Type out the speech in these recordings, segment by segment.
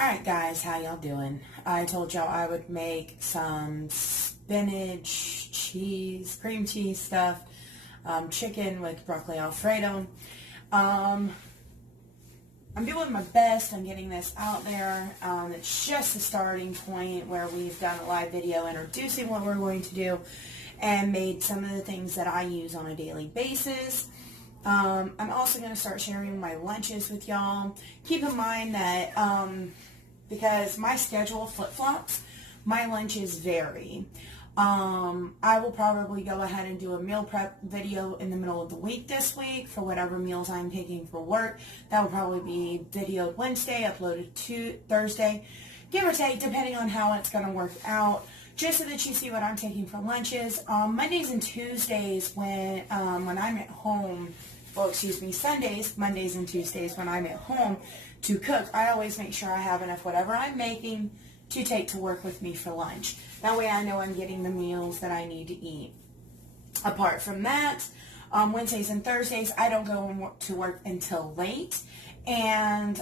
Alright guys, how y'all doing? I told y'all I would make some spinach, cheese, cream cheese stuff, chicken with broccoli alfredo. I'm doing my best. I'm getting this out there. It's just a starting point where we've done a live video introducing what we're going to do and made some of the things that I use on a daily basis. I'm also going to start sharing my lunches with y'all. Keep in mind that because my schedule flip-flops, my lunches vary. I will probably go ahead and do a meal prep video in the middle of the week this week for whatever meals I'm taking for work. That will probably be videoed Wednesday, uploaded to Thursday, give or take, depending on how it's going to work out, just so that you see what I'm taking for lunches. Mondays and Tuesdays when I'm at home, well, excuse me, Sundays, Mondays and Tuesdays when I'm at home to cook, I always make sure I have enough whatever I'm making to take to work with me for lunch. That way I know I'm getting the meals that I need to eat. Apart from that, Wednesdays and Thursdays, I don't go to work until late. And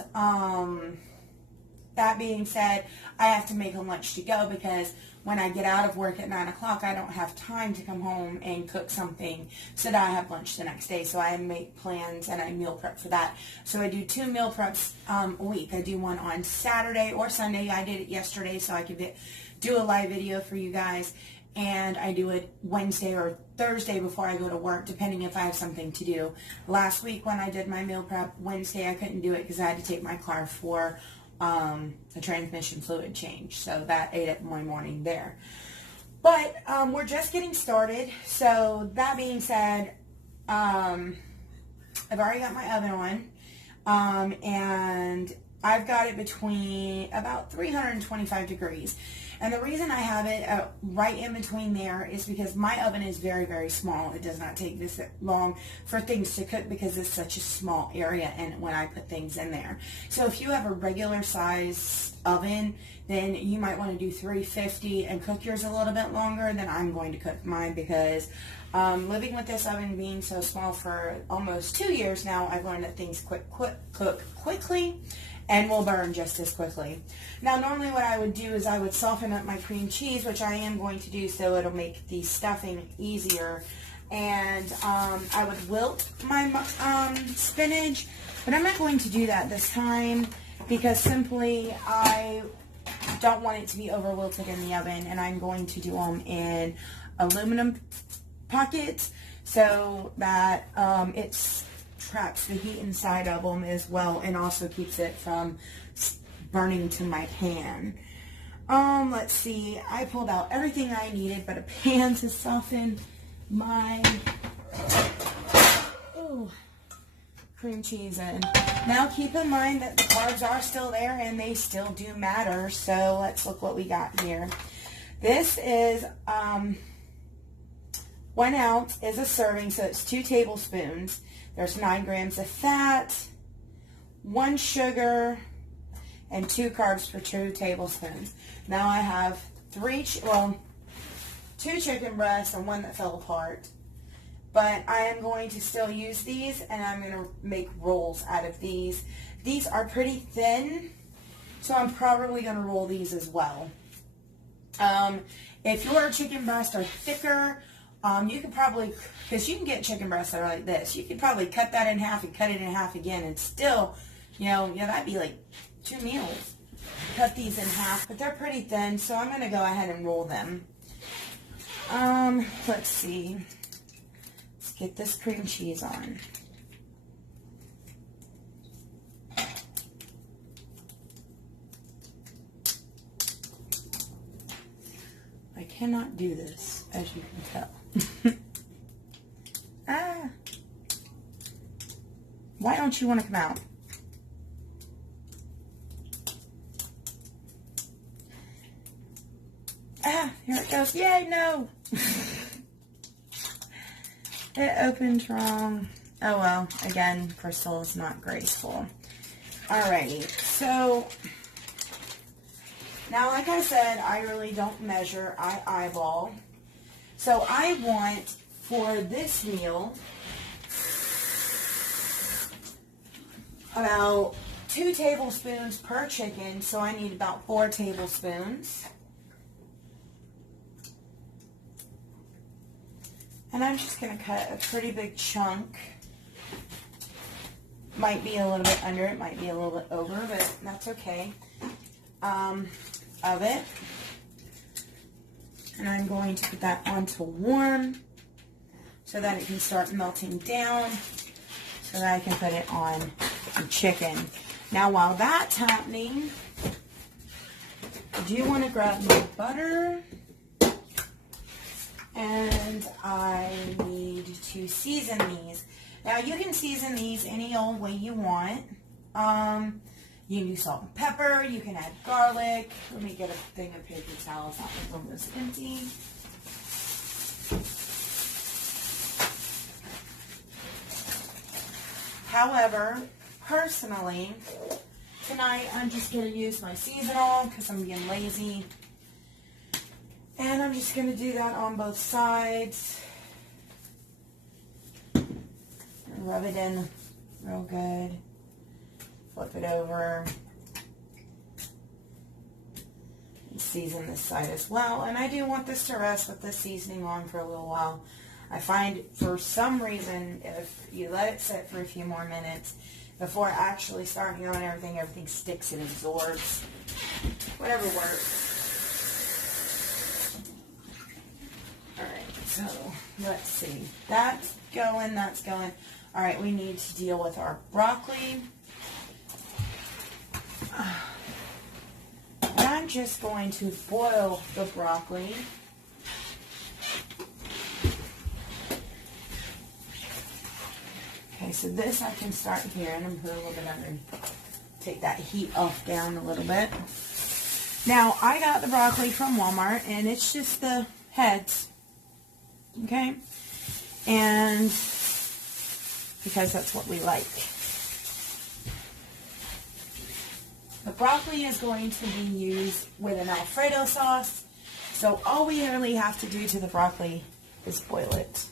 that being said, I have to make a lunch to go because when I get out of work at 9 o'clock, I don't have time to come home and cook something so that I have lunch the next day. So I make plans and I meal prep for that. So I do 2 meal preps a week. I do one on Saturday or Sunday. I did it yesterday so I could do a live video for you guys. And I do it Wednesday or Thursday before I go to work, depending if I have something to do. Last week when I did my meal prep Wednesday, I couldn't do it because I had to take my car for a transmission fluid change, so that ate up my morning there. But we're just getting started. So that being said, I've already got my oven on, and I've got it between about 325 degrees. And the reason I have it right in between there is because my oven is very, very small. It does not take this long for things to cook because it's such a small area and when I put things in there. So if you have a regular size oven, then you might want to do 350 and cook yours a little bit longer than I'm going to cook mine because living with this oven being so small for almost 2 years now, I've learned that things cook quickly and will burn just as quickly. Now, normally what I would do is I would soften up my cream cheese, which I am going to do so it'll make the stuffing easier. And I would wilt my spinach, but I'm not going to do that this time because simply I don't want it to be over wilted in the oven, and I'm going to do them in aluminum pockets so that it's traps the heat inside of them as well and also keeps it from burning to my pan. Let's see, I pulled out everything I needed but a pan to soften my cream cheese in. Now keep in mind that the carbs are still there and they still do matter, so let's look what we got here. This is 1 ounce is a serving, so it's 2 tablespoons. There's 9 grams of fat, 1 sugar, and 2 carbs per 2 tablespoons. Now I have 2 chicken breasts and 1 that fell apart. But I am going to still use these, and I'm going to make rolls out of these. These are pretty thin, so I'm probably going to roll these as well. If your chicken breasts are thicker, you could probably, because you can get chicken breasts that are like this, you could probably cut that in half and cut it in half again and still, that'd be like 2 meals. Cut these in half, but they're pretty thin, so I'm going to go ahead and roll them. Let's see. Let's get this cream cheese on. I cannot do this, as you can tell. Why don't you want to come out? Here it goes. Yay, no! It opened wrong. Oh well, again, Crystal is not graceful. Alrighty, so now like I said, I really don't measure, I eyeball. So I want, for this meal, about 2 tablespoons per chicken, so I need about 4 tablespoons. And I'm just going to cut a pretty big chunk. Might be a little bit under, it might be a little bit over, but that's okay. Of it. And I'm going to put that onto warm so that it can start melting down so that I can put it on the chicken. Now while that's happening, I do want to grab my butter. And I need to season these. Now you can season these any old way you want. You can do salt and pepper. You can add garlic. Let me get a thing of paper towels. That one's almost empty. However, personally, tonight I'm just going to use my seasonal because I'm being lazy. And I'm just going to do that on both sides. Rub it in real good. Flip it over. And season this side as well. And I do want this to rest with the seasoning on for a little while. I find for some reason if you let it sit for a few more minutes before actually starting on everything sticks and absorbs. Whatever works. So, let's see. That's going, that's going. All right, we need to deal with our broccoli. And I'm just going to boil the broccoli. Okay, so this I can start here, and I'm put a little bit under. Take that heat off down a little bit. Now, I got the broccoli from Walmart, and it's just the heads. Okay, and because that's what we like. The broccoli is going to be used with an alfredo sauce, so all we really have to do to the broccoli is boil it.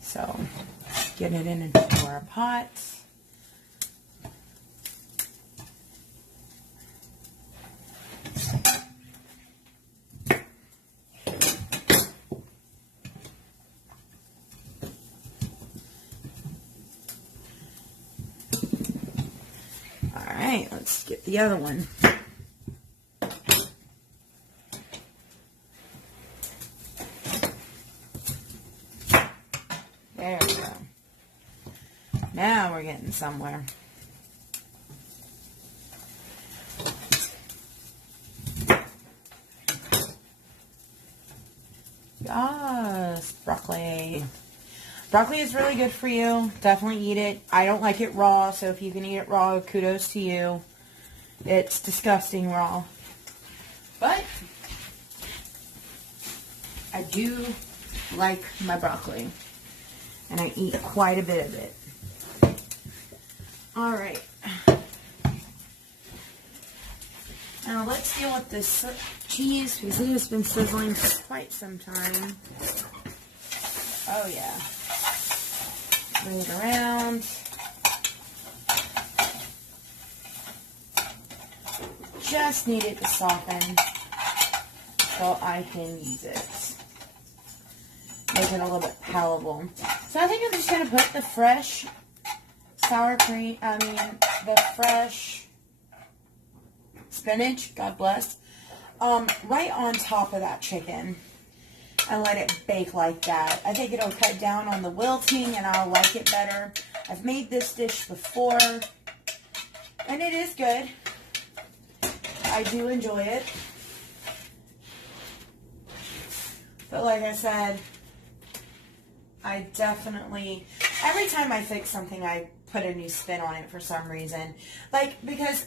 So, get it into our pot. Alright, let's get the other one. There we go. Now we're getting somewhere. Yes, broccoli. Broccoli is really good for you. Definitely eat it. I don't like it raw, so if you can eat it raw, kudos to you. It's disgusting raw. But I do like my broccoli. And I eat quite a bit of it. Alright. Now let's deal with this cheese because it has been sizzling for quite some time. Oh yeah. Bring it around. Just need it to soften so I can use it. Make it a little bit palatable. So I think I'm just going to put the fresh sour cream, the fresh spinach, God bless, right on top of that chicken. And let it bake like that. I think it'll cut down on the wilting and I'll like it better. I've made this dish before and it is good. I do enjoy it. But like I said, I definitely, every time I fix something, I put a new spin on it for some reason. Like, because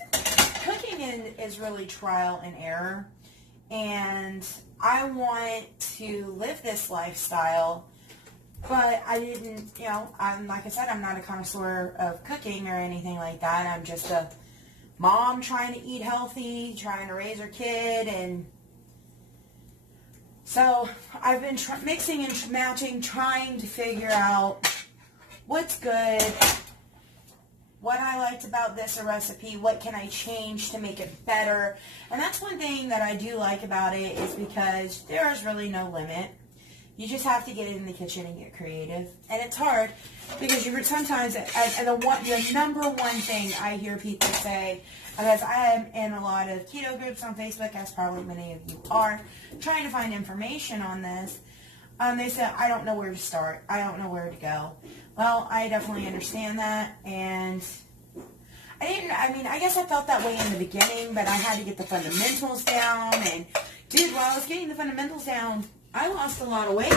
cooking is really trial and error. And I want to live this lifestyle, but I didn't, like I said, I'm not a connoisseur of cooking or anything like that. I'm just a mom trying to eat healthy, trying to raise her kid, and so I've been mixing and matching, trying to figure out what's good, what I liked about this recipe, what can I change to make it better. And that's one thing that I do like about it, is because there is really no limit. You just have to get in the kitchen and get creative. And it's hard because sometimes, and the number one thing I hear people say, because I am in a lot of keto groups on Facebook, as probably many of you are, trying to find information on this. They say, I don't know where to start. I don't know where to go. Well, I definitely understand that, and I guess I felt that way in the beginning, but I had to get the fundamentals down, and dude, while I was getting the fundamentals down, I lost a lot of weight,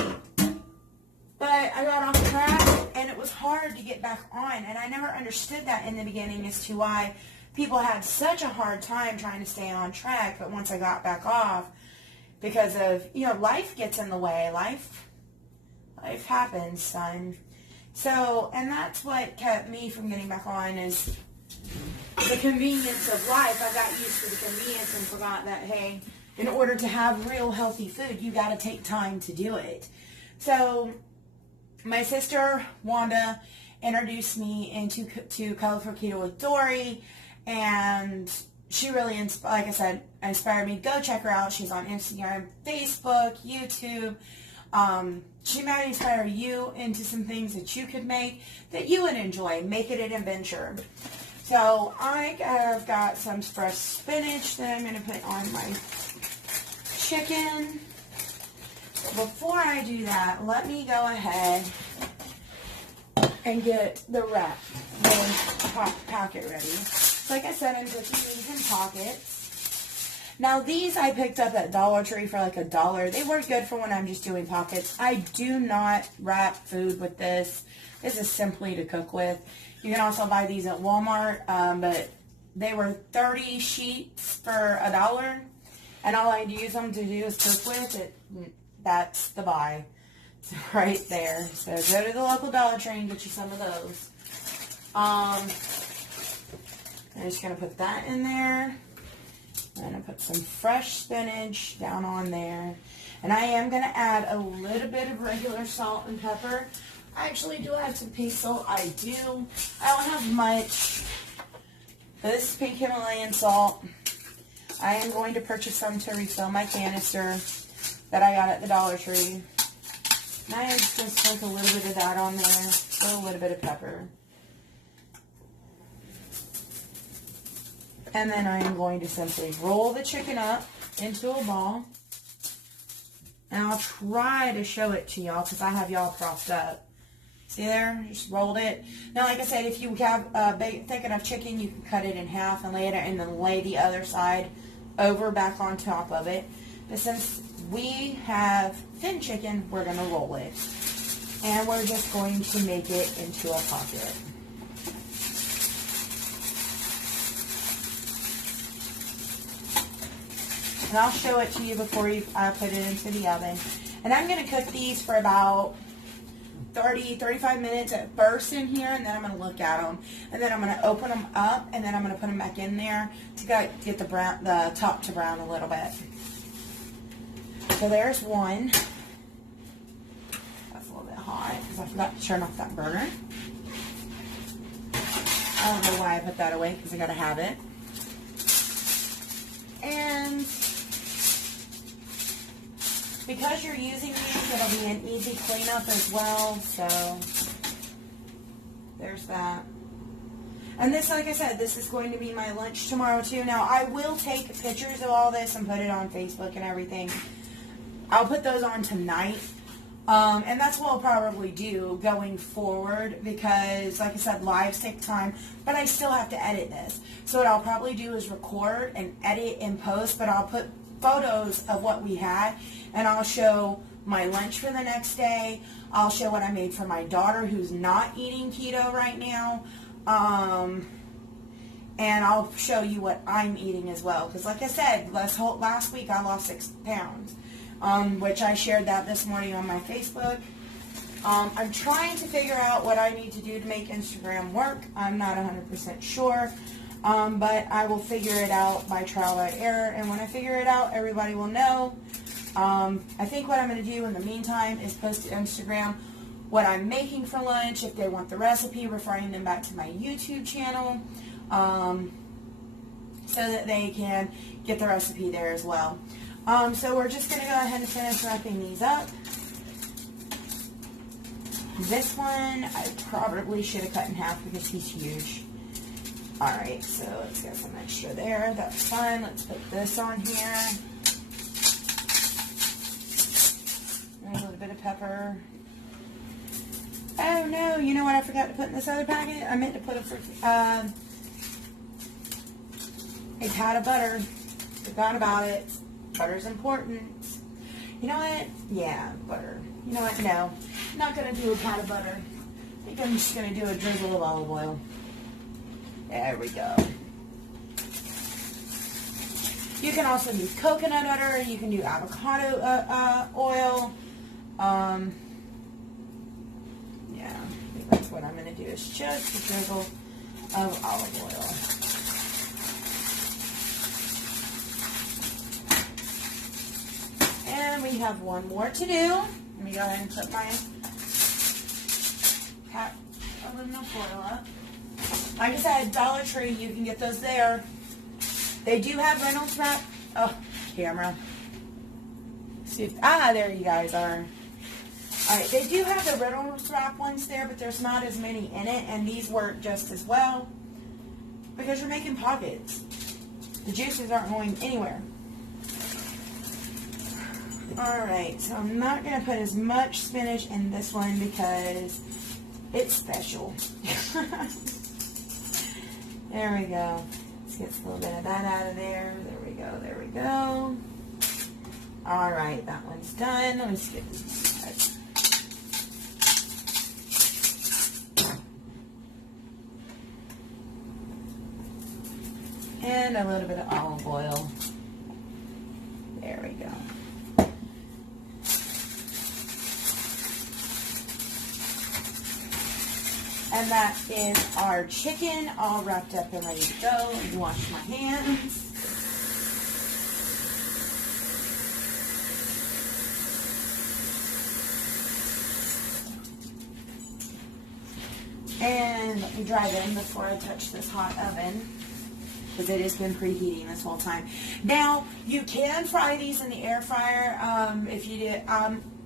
but I got off track, and it was hard to get back on, and I never understood that in the beginning as to why people had such a hard time trying to stay on track. But once I got back off, because of, life gets in the way, life happens, and that's what kept me from getting back on, is the convenience of life. I got used to the convenience and forgot that, hey, in order to have real healthy food, you got to take time to do it. So my sister Wanda introduced me into Colorful Keto with Dory, and she really, like I said, inspired me. Go check her out. She's on Instagram, Facebook, YouTube. She might inspire you into some things that you could make that you would enjoy. Make it an adventure. So I have got some fresh spinach that I'm going to put on my chicken. Before I do that, let me go ahead and get the packet ready. Like I said, I'm putting these in pockets. Now these I picked up at Dollar Tree for like $1. They work good for when I'm just doing pockets. I do not wrap food with this. This is simply to cook with. You can also buy these at Walmart, but they were 30 sheets for $1. And all I use them to do is cook with it. That's the buy. It's right there. So go to the local Dollar Tree and get you some of those. I'm just going to put that in there. I'm going to put some fresh spinach down on there. And I am going to add a little bit of regular salt and pepper. I actually do add some pink salt. I don't have much. This is pink Himalayan salt. I am going to purchase some to refill my canister that I got at the Dollar Tree. And I just put a little bit of that on there. A little bit of pepper. And then I am going to simply roll the chicken up into a ball. And I'll try to show it to y'all because I have y'all propped up. See there? Just rolled it. Now, like I said, if you have a big, thick enough chicken, you can cut it in half and lay it, and then lay the other side over back on top of it. But since we have thin chicken, we're going to roll it. And we're just going to make it into a pocket. And I'll show it to you before I put it into the oven. And I'm going to cook these for about 35 minutes at first in here, and then I'm going to look at them. And then I'm going to open them up, and then I'm going to put them back in there to get the top to brown a little bit. So there's one. That's a little bit hot because I forgot to turn off that burner. I don't know why I put that away because I got to have it. And because you're using these, it'll be an easy cleanup as well. So there's that. And this, like I said, this is going to be my lunch tomorrow too. Now, I will take pictures of all this and put it on Facebook and everything. I'll put those on tonight. And that's what I'll probably do going forward because, like I said, lives take time, but I still have to edit this. So what I'll probably do is record and edit in post, but I'll put photos of what we had, and I'll show my lunch for the next day. I'll show what I made for my daughter who's not eating keto right now. And I'll show you what I'm eating as well. Because like I said, last week I lost 6 pounds. Which I shared that this morning on my Facebook. I'm trying to figure out what I need to do to make Instagram work. I'm not 100% sure, but I will figure it out by trial by error, and when I figure it out, everybody will know. I think what I'm going to do in the meantime is post to Instagram what I'm making for lunch. If they want the recipe, referring them back to my YouTube channel, so that they can get the recipe there as well. So we're just going to go ahead and finish wrapping these up. This one I probably should have cut in half because he's huge. Alright, so let's get some extra there. That's fine. Let's put this on here. And a little bit of pepper. Oh no, you know what I forgot to put in this other packet? I meant to put a pat of butter. Forgot about it. Butter's important. You know what? Yeah, butter. You know what? No. I'm not going to do a pat of butter. I think I'm just going to do a drizzle of olive oil. There we go. You can also use coconut butter. You can do avocado oil. Yeah, I think that's what I'm going to do, is just a drizzle of olive oil. And we have one more to do. Let me go ahead and put my aluminum foil up. Like I said, Dollar Tree, you can get those there. They do have Reynolds wrap. Oh, camera. See if, there you guys are. Alright, they do have the Reynolds wrap ones there, but there's not as many in it, and these work just as well because you're making pockets. The juices aren't going anywhere. Alright, so I'm not going to put as much spinach in this one because it's special. There we go. Let's get a little bit of that out of there. There we go, there we go. Alright, that one's done. Let's get this. And a little bit of olive oil. There we go. And that is our chicken all wrapped up and ready to go. Let me wash my hands. And let me dry them before I touch this hot oven, because it has been preheating this whole time. Now, you can fry these in the air fryer if you did.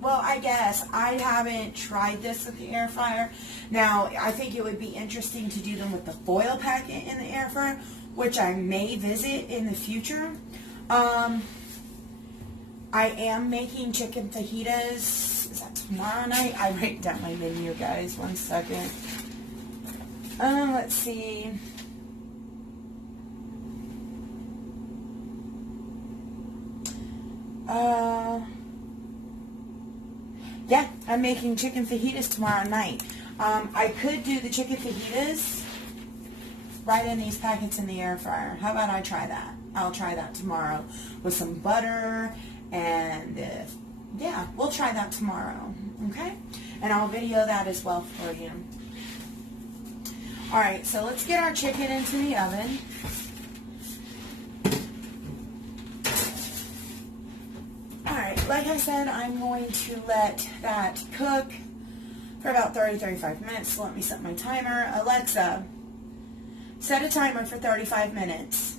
Well, I guess I haven't tried this with the air fryer. Now, I think it would be interesting to do them with the foil packet in the air fryer, which I may visit in the future. I am making chicken fajitas. Is that tomorrow night? I write down my menu, guys. 1 second. Let's see. Yeah, I'm making chicken fajitas tomorrow night. I could do the chicken fajitas right in these packets in the air fryer. How about I try that? I'll try that tomorrow with some butter, and yeah, we'll try that tomorrow, okay? And I'll video that as well for you. Alright, so let's get our chicken into the oven. Alright, like I said, I'm going to let that cook for about 30-35 minutes. Let me set my timer. Alexa, set a timer for 35 minutes.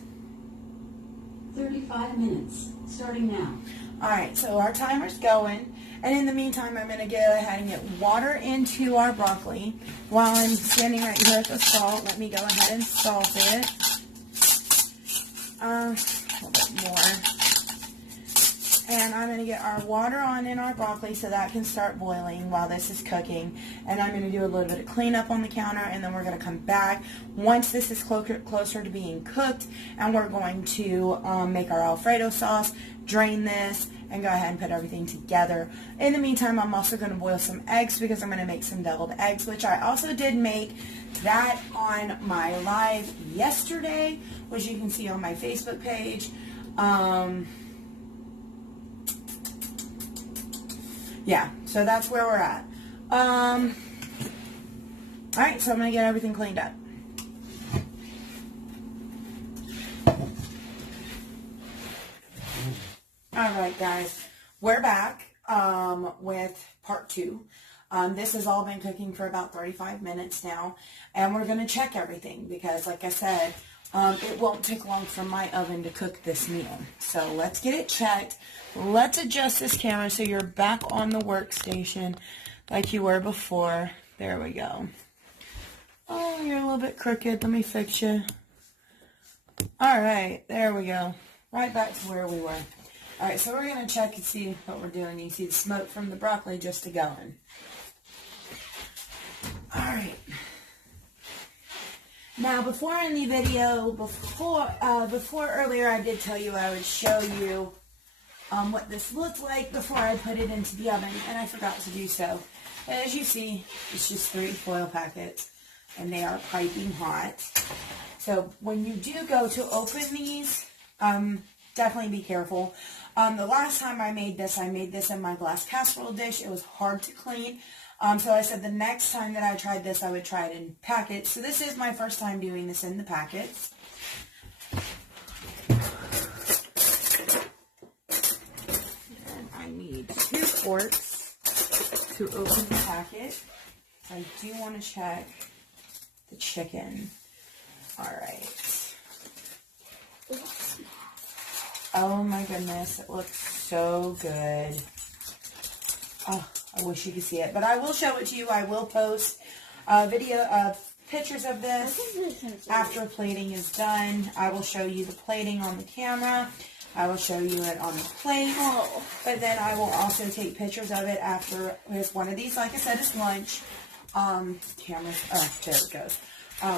35 minutes, starting now. Alright, so our timer's going. And in the meantime, I'm going to go ahead and get water into our broccoli. While I'm standing right here at the salt, let me go ahead and salt it. A little bit more. And I'm going to get our water on in our broccoli so that can start boiling while this is cooking. And I'm going to do a little bit of cleanup on the counter, and then we're going to come back once this is closer to being cooked, and we're going to make our alfredo sauce, drain this, and go ahead and put everything together. In the meantime, I'm also going to boil some eggs because I'm going to make some deviled eggs, which I also did make that on my live yesterday, which you can see on my Facebook page. Yeah, so that's where we're at. Alright, so I'm going to get everything cleaned up. Alright, guys, we're back with part 2. This has all been cooking for about 35 minutes now, and we're going to check everything because, like I said, it won't take long for my oven to cook this meal. So let's get it checked. Let's adjust this camera so you're back on the workstation like you were before. There we go. Oh, you're a little bit crooked. Let me fix you. All right, there we go. Right back to where we were. All right, so we're going to check and see what we're doing. You see the smoke from the broccoli just going. All right. Now, before in the video, before earlier, I did tell you I would show you what this looked like before I put it into the oven, and I forgot to do so. As you see, it's just 3 foil packets, and they are piping hot. So when you do go to open these, definitely be careful. The last time I made this in my glass casserole dish. It was hard to clean. So I said the next time that I tried this, I would try it in packets. So this is my first time doing this in the packets. And I need 2 forks to open the packet. I do want to check the chicken. All right. Oh my goodness, it looks so good. Oh, I wish you could see it, but I will show it to you. I will post a video of pictures of this after plating is done. I will show you the plating on the camera. I will show you it on the plate. But then I will also take pictures of it after. Here's one of these, like I said, is lunch. Cameras, there it goes.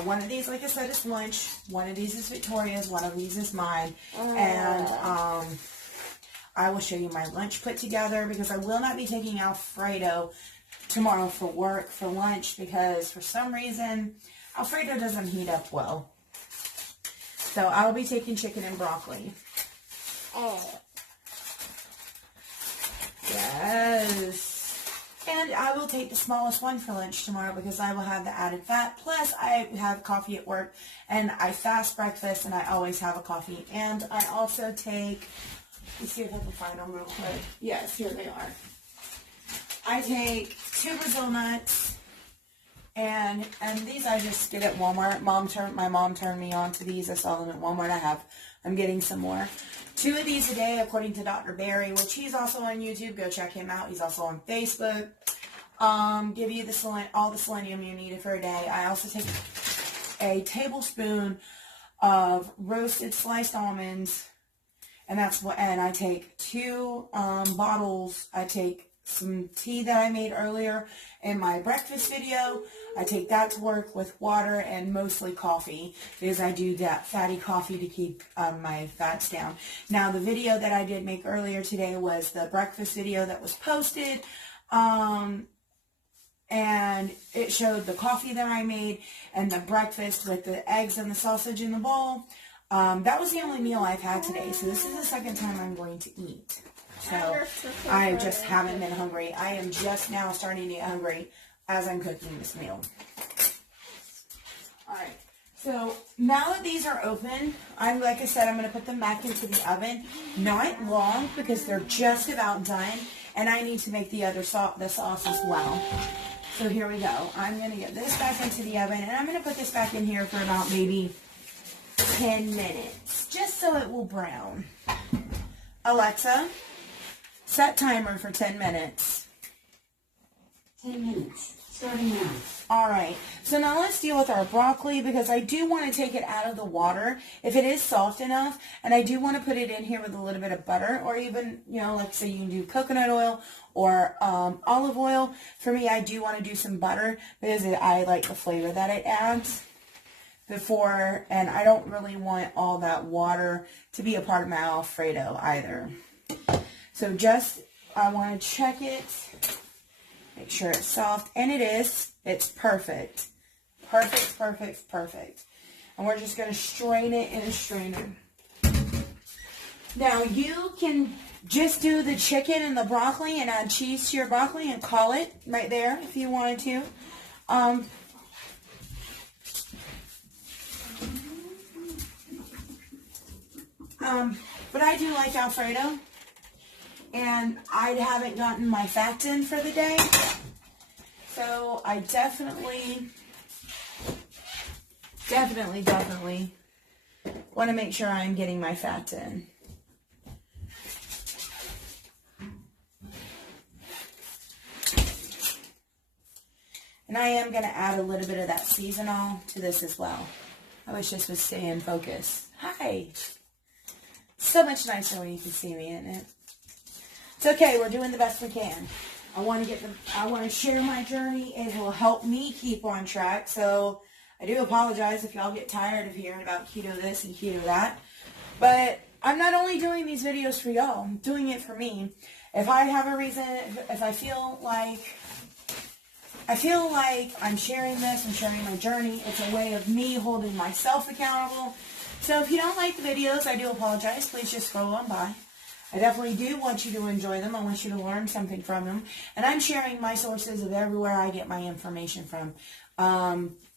One of these, like I said, is lunch. One of these is Victoria's. One of these is mine. And I will show you my lunch put together because I will not be taking Alfredo tomorrow for work for lunch because for some reason Alfredo doesn't heat up well. So I'll be taking chicken and broccoli. Oh. Yes. And I will take the smallest one for lunch tomorrow because I will have the added fat. Plus, I have coffee at work, and I fast breakfast, and I always have a coffee. And I also take, let's see if I can find them real quick. Yes, here they are. I take 2 Brazil nuts, and these I just get at Walmart. My mom turned me on to these. I saw them at Walmart. I'm getting some more. 2 of these a day, according to Dr. Barry, which he's also on YouTube. Go check him out. He's also on Facebook. Give you all the selenium you need for a day. I also take a tablespoon of roasted sliced almonds, and I take 2 bottles. I take some tea that I made earlier in my breakfast video. I take that to work with water and mostly coffee because I do that fatty coffee to keep my fats down. Now, the video that I did make earlier today was the breakfast video that was posted, and it showed the coffee that I made and the breakfast with the eggs and the sausage in the bowl. That was the only meal I've had today, so this is the second time I'm going to eat. So I just haven't been hungry. I am just now starting to get hungry as I'm cooking this meal. Alright, so now that these are open, like I said, I'm going to put them back into the oven. Not long because they're just about done, and I need to make the sauce as well. So here we go. I'm going to get this back into the oven, and I'm going to put this back in here for about maybe 10 minutes, just so it will brown. Alexa, set timer for 10 minutes. 10 minutes. Starting now. Alright, so now let's deal with our broccoli because I do want to take it out of the water if it is soft enough, and I do want to put it in here with a little bit of butter, or even, like say you can do coconut oil or olive oil. For me, I do want to do some butter because I like the flavor that it adds and I don't really want all that water to be a part of my Alfredo either. So I want to check it. Make sure it's soft, and it is. It's perfect. Perfect, perfect, perfect. And we're just going to strain it in a strainer. Now, you can just do the chicken and the broccoli and add cheese to your broccoli and call it right there if you wanted to. But I do like Alfredo. And I haven't gotten my fats in for the day. So I definitely want to make sure I'm getting my fats in. And I am going to add a little bit of that seasonal to this as well. I wish this would stay in focus. Hi. So much nicer when you can see me, isn't it? It's okay. We're doing the best we can. I want to share my journey. It will help me keep on track. So I do apologize if y'all get tired of hearing about keto this and keto that. But I'm not only doing these videos for y'all. I'm doing it for me. If I have a reason, if I feel like I'm sharing this, I'm sharing my journey, it's a way of me holding myself accountable. So if you don't like the videos, I do apologize. Please just scroll on by. I definitely do want you to enjoy them. I want you to learn something from them. And I'm sharing my sources of everywhere I get my information from.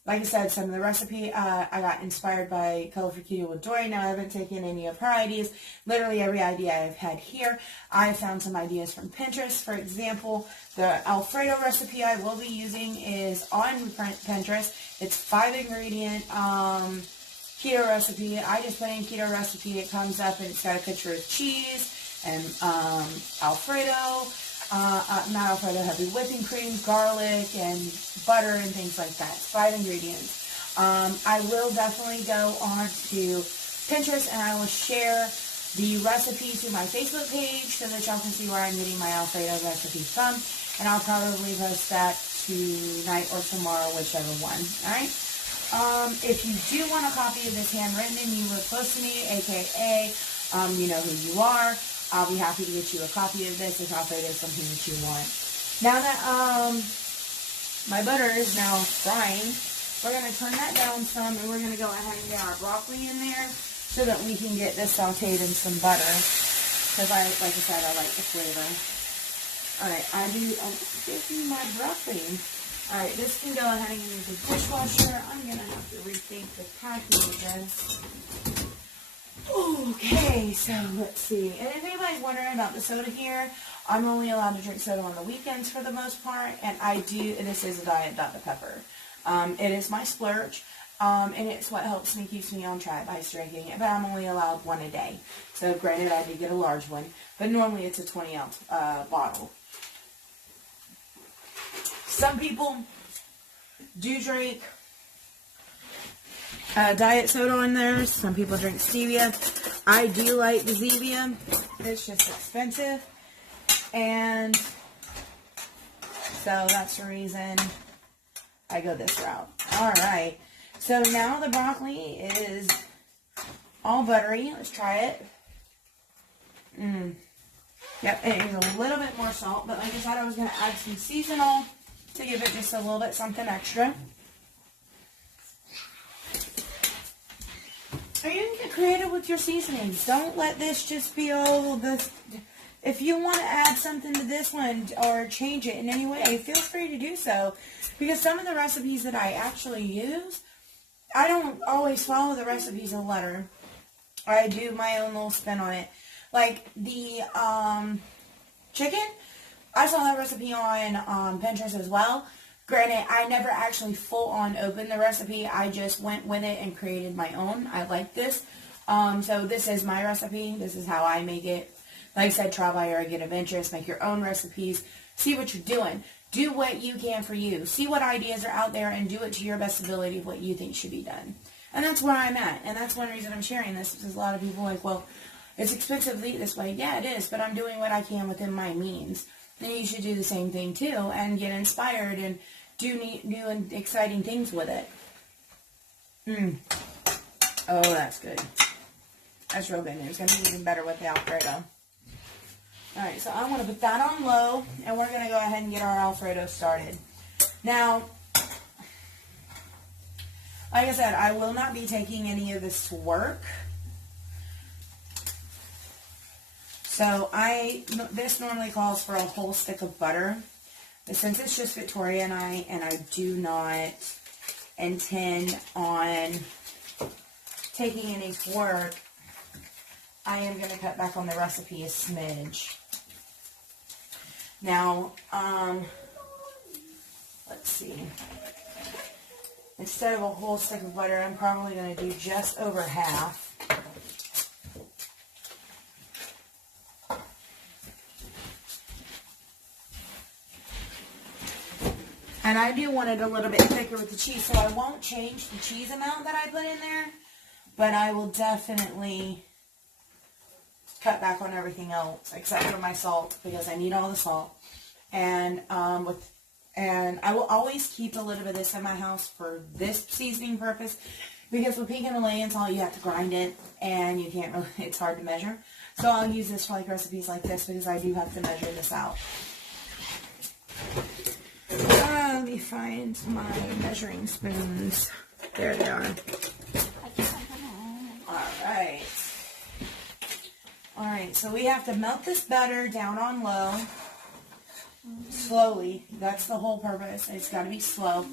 Like I said, some of the recipe, I got inspired by Colorful Keto with Joy. Now I haven't taken any of her ideas. Literally every idea I've had here. I found some ideas from Pinterest. For example, the Alfredo recipe I will be using is on Pinterest. It's 5-ingredient keto recipe. I just put in keto recipe. It comes up and it's got a picture of cheese and Alfredo. Not Alfredo, heavy whipping cream, garlic, and butter, and things like that. 5 ingredients. I will definitely go on to Pinterest, and I will share the recipe to my Facebook page so that y'all can see where I'm getting my Alfredo recipe from. And I'll probably post that tonight or tomorrow, whichever one. Alright? If you do want a copy of this handwritten, you live close to me, aka, you know who you are. I'll be happy to get you a copy of this if Alfredo is something that you want. Now that my butter is now frying, we're going to turn that down some, and we're going to go ahead and get our broccoli in there so that we can get this sauteed in some butter. Because like I said, I like the flavor. Alright, I'll give you my broccoli. Alright, this can go ahead and use the dishwasher. I'm going to have to rethink the packing of this. Okay, so let's see. And if anybody's wondering about the soda here, I'm only allowed to drink soda on the weekends for the most part, and this is a Diet Dr. Pepper. It is my splurge, and it's what keeps me on track by drinking it, but I'm only allowed one a day. So granted, I did get a large one, but normally it's a 20-ounce bottle. Some people do drink diet soda on there. Some people drink stevia. I do like the stevia. It's just expensive. And so that's the reason I go this route. Alright. So now the broccoli is all buttery. Let's try it. Yep, it is a little bit more salt. But like I said, I was going to add some seasonal to give it just a little bit something extra. Or you can get creative with your seasonings. Don't let this just be all this. If you want to add something to this one or change it in any way, feel free to do so. Because some of the recipes that I actually use, I don't always follow the recipes in the letter. I do my own little spin on it. Like the chicken, I saw that recipe on Pinterest as well. Granted, I never actually full-on opened the recipe. I just went with it and created my own. I like this. So this is my recipe. This is how I make it. Like I said, trial by error, get adventurous, make your own recipes. See what you're doing. Do what you can for you. See what ideas are out there and do it to your best ability of what you think should be done. And that's where I'm at. And that's one reason I'm sharing this. Because a lot of people are like, well, it's expensive to eat this way. Yeah, it is. But I'm doing what I can within my means. And you should do the same thing too. And get inspired and do new and exciting things with it. Oh, that's good. That's real good. It's going to be even better with the Alfredo. Alright, so I want to put that on low, and we're going to go ahead and get our Alfredo started. Now, like I said, I will not be taking any of this to work. So this normally calls for a whole stick of butter. But since it's just Victoria and I do not intend on taking any to work, I am going to cut back on the recipe a smidge. Now, let's see. Instead of a whole stick of butter, I'm probably going to do just over half. And I do want it a little bit thicker with the cheese, so I won't change the cheese amount that I put in there, but I will definitely cut back on everything else except for my salt, because I need all the salt. And I will always keep a little bit of this in my house for this seasoning purpose, because with pink Himalayan salt, you have to grind it, and you can't really, it's hard to measure. So I'll use this for like recipes like this, because I do have to measure this out. Let me find my measuring spoons. There they are. Alright. Alright, so we have to melt this butter down on low. Slowly. That's the whole purpose. It's got to be slow.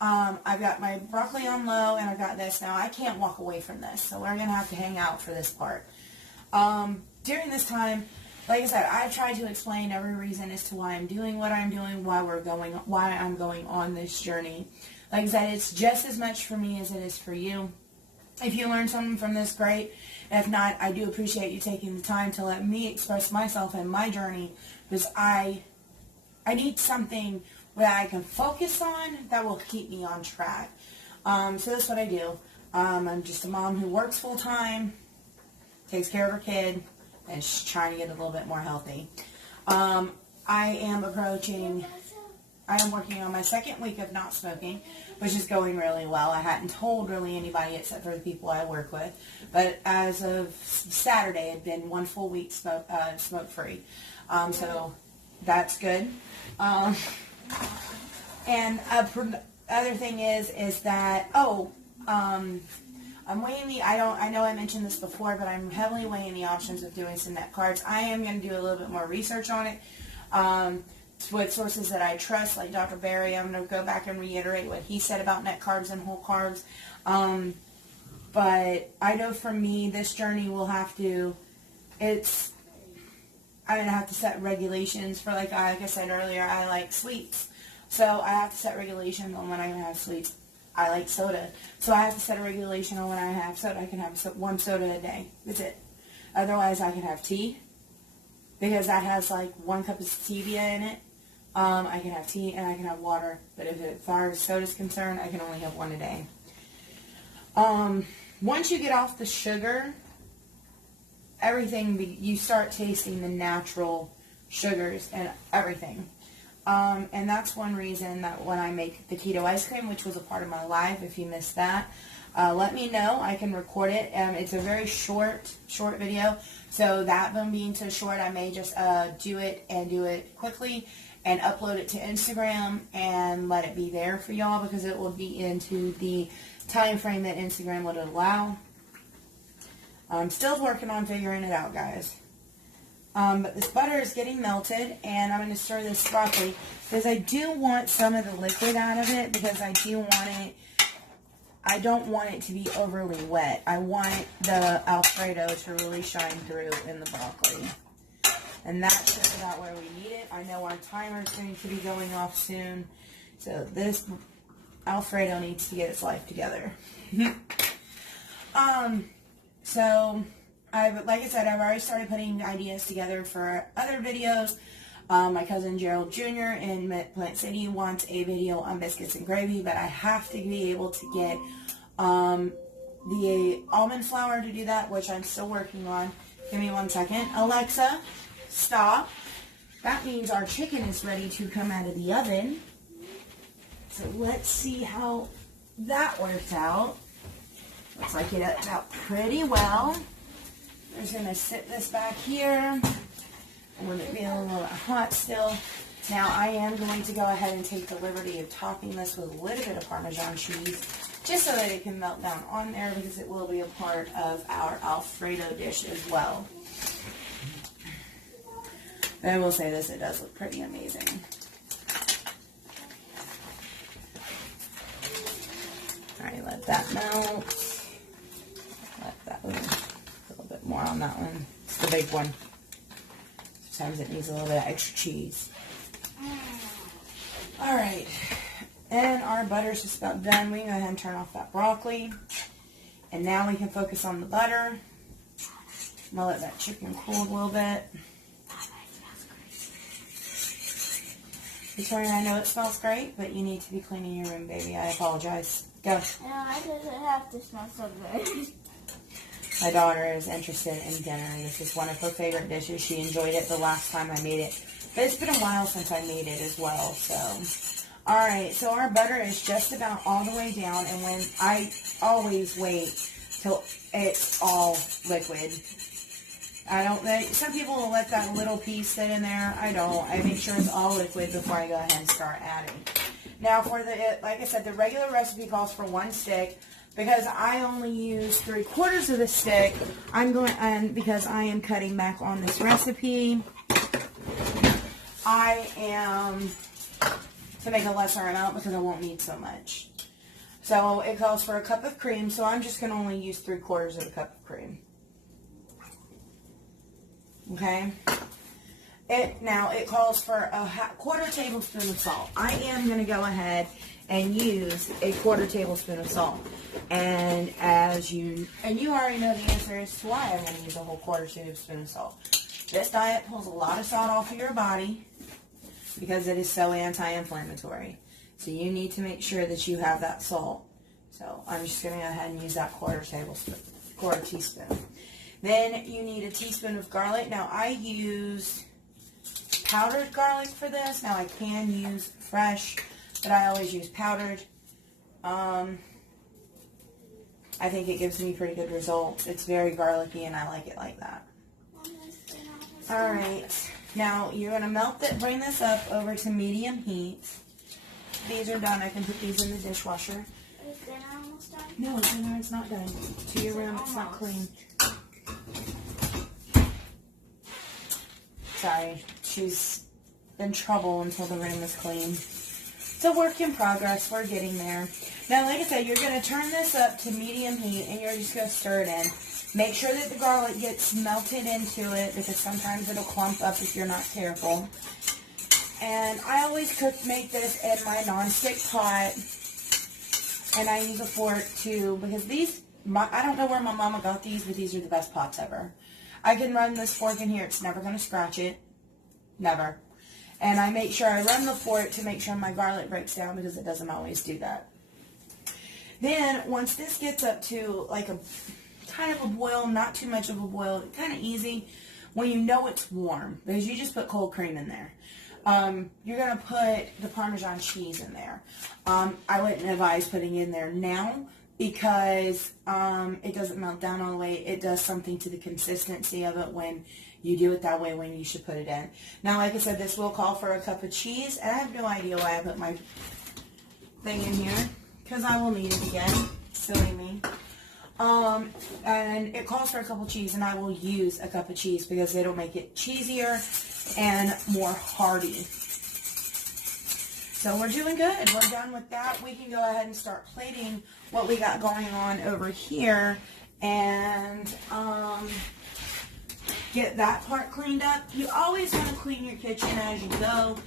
I've got my broccoli on low, and I've got this. Now, I can't walk away from this, so we're going to have to hang out for this part. During this time, like I said, I've tried to explain every reason as to why I'm doing what I'm doing, why I'm going on this journey. Like I said, it's just as much for me as it is for you. If you learn something from this, great. If not, I do appreciate you taking the time to let me express myself and my journey, because I need something that I can focus on that will keep me on track. So that's what I do. I'm just a mom who works full time, takes care of her kid, and she's trying to get a little bit more healthy. I am working on my second week of not smoking, which is going really well. I hadn't told really anybody except for the people I work with. But as of Saturday, it had been 1 full week smoke-free. So that's good. And other thing is that, I'm weighing I know I mentioned this before, but I'm heavily weighing the options of doing some net carbs. I am going to do a little bit more research on it with sources that I trust, like Dr. Barry. I'm going to go back and reiterate what he said about net carbs and whole carbs. But I know for me, this journey will have to, I'm going to have to set regulations for, like I said earlier, I like sweets. So I have to set regulations on when I can have sweets. I like soda. So I have to set a regulation on when I have soda. I can have 1 soda a day. That's it. Otherwise, I can have tea, because that has like 1 cup of stevia in it. I can have tea and I can have water. But as far as soda is concerned, I can only have 1 a day. Once you get off the sugar, you start tasting the natural sugars and everything. And that's one reason that when I make the keto ice cream, which was a part of my live, if you missed that, let me know. I can record it. It's a very short video. So that one being so short, I may just do it quickly and upload it to Instagram and let it be there for y'all, because it will be into the time frame that Instagram would allow. I'm still working on figuring it out, guys. But this butter is getting melted, and I'm going to stir this broccoli, because I do want some of the liquid out of it, because I don't want it to be overly wet. I want the alfredo to really shine through in the broccoli. And that's just about where we need it. I know our timer is going to be going off soon, so this alfredo needs to get its life together. Like I said, I've already started putting ideas together for other videos. My cousin Gerald Jr. in Plant City wants a video on biscuits and gravy, but I have to be able to get the almond flour to do that, which I'm still working on. Give me 1 second. Alexa, stop. That means our chicken is ready to come out of the oven. So let's see how that worked out. Looks like it worked out pretty well. I'm just going to sit this back here. With it being a little bit hot still. Now I am going to go ahead and take the liberty of topping this with a little bit of Parmesan cheese, just so that it can melt down on there, because it will be a part of our Alfredo dish as well. And I will say this, it does look pretty amazing. Alright, let that melt. Let that a little bit more on that one. It's the big one. Sometimes it needs a little bit of extra cheese. Alright. And our butter's just about done. We can go ahead and turn off that broccoli. And now we can focus on the butter. I'm going to let that chicken cool a little bit. Victoria, I know it smells great, but you need to be cleaning your room, baby. I apologize. Go. No, I doesn't have to smell so good. My daughter is interested in dinner. This is one of her favorite dishes. She enjoyed it the last time I made it. But it's been a while since I made it as well, so. Alright, so our butter is just about all the way down, and when I always wait till it's all liquid. Some people will let that little piece sit in there. I don't. I make sure it's all liquid before I go ahead and start adding. Now for like I said, the regular recipe calls for 1 stick. Because I only use 3/4 of the stick, because I am cutting back on this recipe, I am to make a lesser amount because I won't need so much. So it calls for a cup of cream, so I'm just going to only use 3/4 of a cup of cream. Okay? Now it calls for a 1/4 tablespoon of salt. I am going to go ahead and use a 1/4 tablespoon of salt. And you already know the answer as to why I'm going to use a whole 1/4 tablespoon of salt. This diet pulls a lot of salt off of your body because it is so anti-inflammatory. So you need to make sure that you have that salt. So I'm just going to go ahead and use that 1/4 teaspoon. Then you need a teaspoon of garlic. Now I use powdered garlic for this. Now I can use fresh, but I always use powdered. I think it gives me pretty good results. It's very garlicky and I like it like that. Alright, now you're going to bring this up over to medium heat. These are done. I can put these in the dishwasher. Is dinner almost done? No, dinner is not done. To your room, it's not clean. Sorry, she's in trouble until the room is clean. It's a work in progress. We're getting there. Now, like I said, you're going to turn this up to medium heat, and you're just going to stir it in. Make sure that the garlic gets melted into it, because sometimes it'll clump up if you're not careful. And I always make this in my non-stick pot, and I use a fork too, because I don't know where my mama got these, but these are the best pots ever. I can run this fork in here. It's never going to scratch it. Never. And I make sure I run the fork to make sure my garlic breaks down, because it doesn't always do that. Then, once this gets up to like a kind of a boil, not too much of a boil, kind of easy, when you know it's warm, because you just put cold cream in there. You're going to put the Parmesan cheese in there. I wouldn't advise putting in there now, because it doesn't melt down all the way. It does something to the consistency of it when you do it that way, when you should put it in. Now, like I said, this will call for a cup of cheese, and I have no idea why I put my thing in here, because I will need it again. Silly me. And it calls for a cup of cheese, and I will use a cup of cheese because it'll make it cheesier and more hearty. So we're doing good. We're done with that. We can go ahead and start plating what we got going on over here and get that part cleaned up. You always want to clean your kitchen as you go.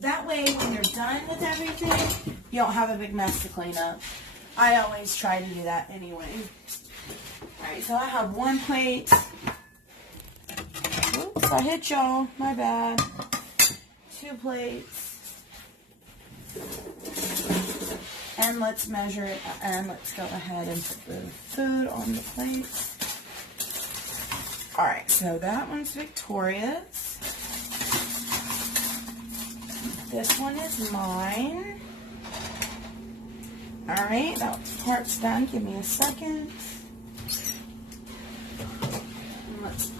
That way, when you're done with everything, you don't have a big mess to clean up. I always try to do that anyway. Alright, so I have one plate. Oops, I hit y'all. My bad. 2 plates. And let's measure it, and let's go ahead and put the food on the plates. Alright, so that one's Victoria's. This one is mine. Alright, that part's done. Give me a second. And let's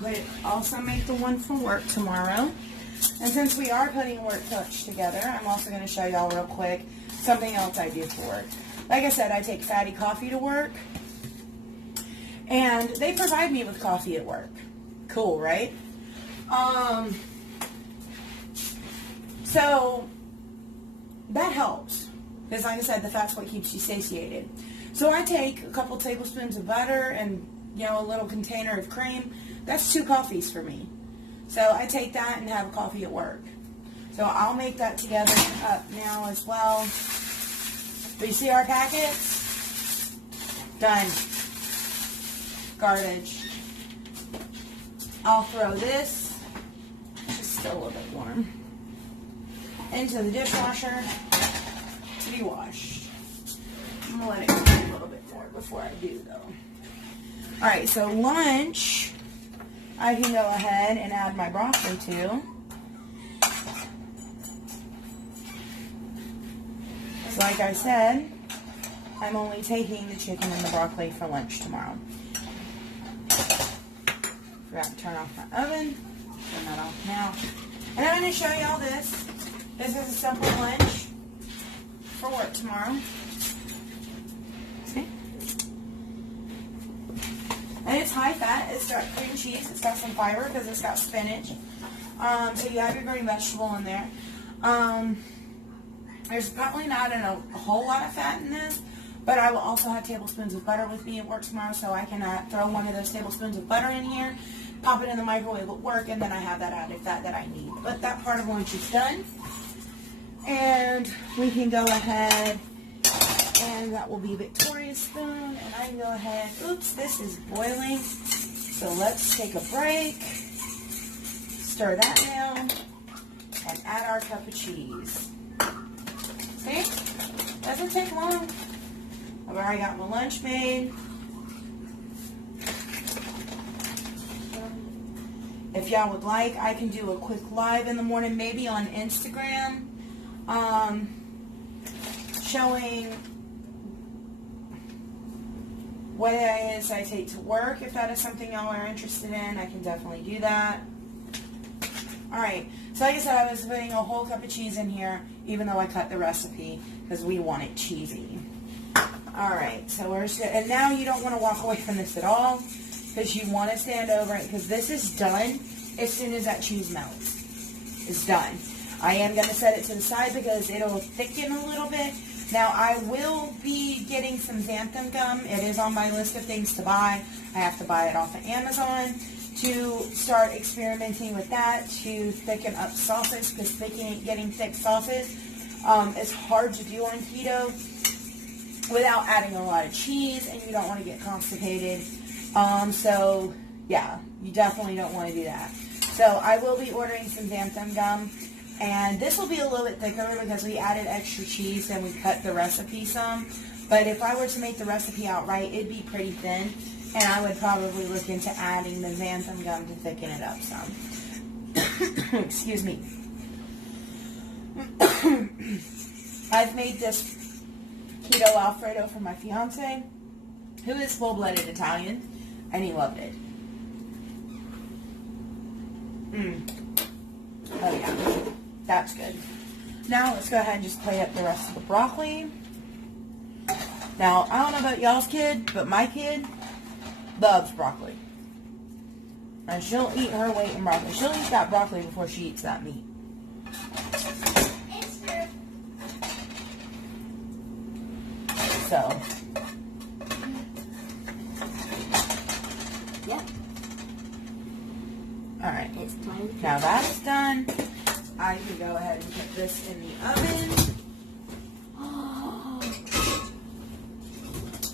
also make the one for work tomorrow. And since we are putting work touch together, I'm also going to show y'all real quick something else I do for work. Like I said, I take Fatty Coffee to work. And they provide me with coffee at work. Cool, right? So that helps. Because like I said, the fat's what keeps you satiated. So I take a couple tablespoons of butter and, a little container of cream. That's 2 coffees for me. So I take that and have a coffee at work. So I'll make that together up now as well. But you see our packets? Done. Garbage. I'll throw this, it's still a little bit warm, into the dishwasher to be washed. I'm going to let it cool a little bit more before I do though. Alright, so lunch, I can go ahead and add my broccoli to. So like I said, I'm only taking the chicken and the broccoli for lunch tomorrow. Forgot to turn off my oven. Turn that off now. And I'm going to show you all this. This is a simple lunch for work tomorrow. See? And it's high fat. It's got cream cheese. It's got some fiber because it's got spinach. So you have your green vegetable in there. There's probably not a whole lot of fat in this, but I will also have tablespoons of butter with me at work tomorrow, so I can throw one of those tablespoons of butter in here, pop it in the microwave at work, and then I have that added fat that I need. But that part of lunch is done. And we can go ahead, and that will be Victoria's spoon, and I can go ahead, oops, this is boiling, so let's take a break, stir that down, and add our cup of cheese. See? Doesn't take long. I've already got my lunch made. If y'all would like, I can do a quick live in the morning, maybe on Instagram, showing what it is I take to work. If that is something y'all are interested in, I can definitely do that. Alright, so like I said, I was putting a whole cup of cheese in here, even though I cut the recipe, because we want it cheesy. Alright, so we're just and now you don't want to walk away from this at all, because you want to stand over it, because this is done as soon as that cheese melts. It's done. I am going to set it to the side because it'll thicken a little bit. Now, I will be getting some xanthan gum. It is on my list of things to buy. I have to buy it off of Amazon to start experimenting with that to thicken up sauces, because getting thick sauces is hard to do on keto without adding a lot of cheese, and you don't want to get constipated. So, yeah, you definitely don't want to do that. So, I will be ordering some xanthan gum, and this will be a little bit thicker because we added extra cheese and we cut the recipe some. But if I were to make the recipe outright, it'd be pretty thin, and I would probably look into adding the xanthan gum to thicken it up some. Excuse me. I've made this keto alfredo for my fiance, who is full-blooded Italian, and he loved it. Oh yeah, that's good. Now let's go ahead and just plate up the rest of the broccoli. Now, I don't know about y'all's kid, but my kid loves broccoli. And she'll eat her weight in broccoli. She'll eat that broccoli before she eats that meat. So, Yep. alright. It's time to Now that's done. I can go ahead and put this in the oven.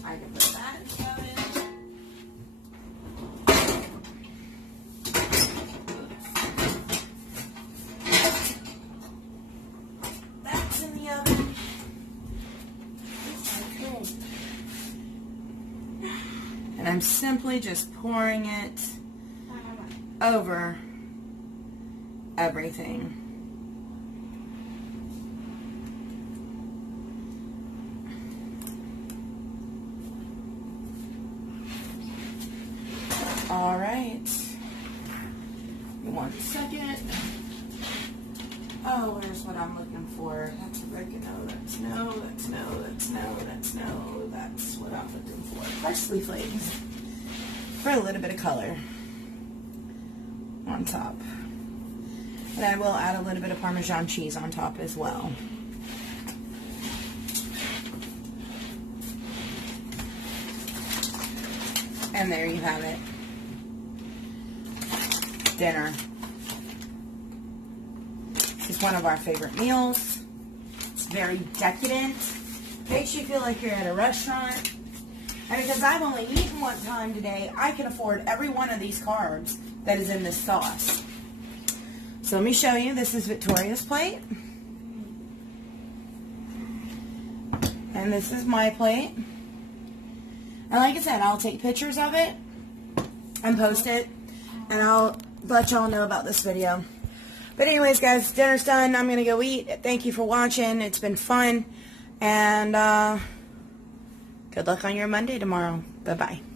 I can put that in the oven. That's in the oven. And I'm simply just pouring it over everything. All right. Give me 1 second. Oh, where's what I'm looking for? That's oregano. That's no. That's no. That's no. That's no. That's what I'm looking for. Parsley flakes for a little bit of color on top. And I will add a little bit of Parmesan cheese on top as well. And there you have it. Dinner. It's one of our favorite meals. It's very decadent. Makes you feel like you're at a restaurant. And because I've only eaten one time today, I can afford every one of these carbs that is in this sauce. So let me show you. This is Victoria's plate. And this is my plate. And like I said, I'll take pictures of it and post it. And I'll let y'all know about this video. But anyways, guys, dinner's done. I'm going to go eat. Thank you for watching. It's been fun. And good luck on your Monday tomorrow. Bye-bye.